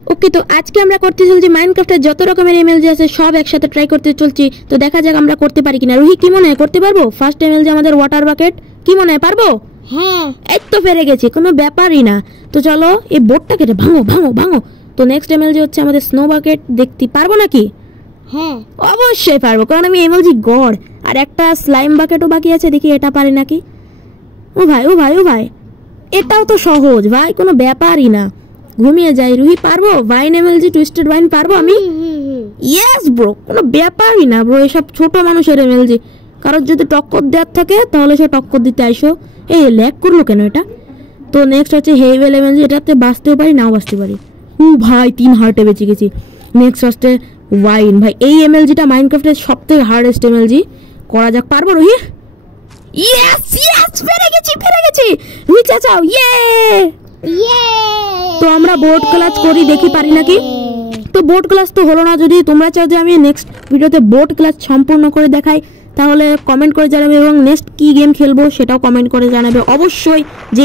ওকে, তো আজকে আমরা করতে চলছি মাইনক্রাফটের যত রকমের এমএলজি আছে সব একসাথে ট্রাই করতে চলছি। তো দেখা যাক আমরা করতে পারি কিনা। রুহি, কি মনে হয় করতে পারবো? ফার্স্ট এমএলজি আমাদের ওয়াটার বাকেট, কি মনে হয় পারবো? হ্যাঁ, এই তো পেরে গেছি, কোনো ব্যাপারই না। তো চলো এই বোর্ডটা কেটে ভাঙো ভাঙো ভাঙো। তো নেক্সট এমএলজি হচ্ছে আমাদের স্নো বাকেট, দেখতে পারবো নাকি? হ্যাঁ, অবশ্যই পারবো, কারণ আমি এমএলজি গড়। আর একটা স্লাইম বাকেটও বাকি আছে, দেখি এটা পারি নাকি। ও ভাই ও ভাই ও ভাই, এটাও তো সহজ ভাই, কোনো ব্যাপারই না। ঘুমিয়ে যাই। রুহি, পারবো? ভাইন এমএলজি টুইস্টেড ভাইন পারবো আমি? ইয়েস ব্রো, কোনো ব্যাপারই না ব্রো, এসব ছোট মানুষের এমএলজি। কারোর যদি টক্কর দেওয়ার থাকে তাহলে সে টক্কর দিতে আইসো। এই ল্যাগ করলো কেন এটা? তো নেক্সট হচ্ছে হেভেল এমএলজি, এটাতে বাঁচতেও পারি নাও বাঁচতে পারি। ও ভাই, 3 হার্টে বেঁচে গেছি। নেক্সট হচ্ছে ওয়াইন, ভাই এই এমএলজিটা মাইনক্রাফটের সব থেকে হার্ডেস্ট এমএলজি। করা যাক, পারবো রুহি? ইয়েস ইয়েস, পেরে গেছি পেরে গেছি। রুহি চাচাও, ইয়ে। তো আমরা বোর্ড ক্লাস করি, দেখি পারি নাকি। তো বোর্ড ক্লাস তো হলো না। যদি তোমরা চাও যে আমি নেক্সট ভিডিওতে বোর্ড ক্লাস সম্পূর্ণ করে দেখাই, তাহলে কমেন্ট করে জানাবে, এবং নেক্সট কি গেম খেলবো সেটাও কমেন্ট করে জানাবে অবশ্যই। যে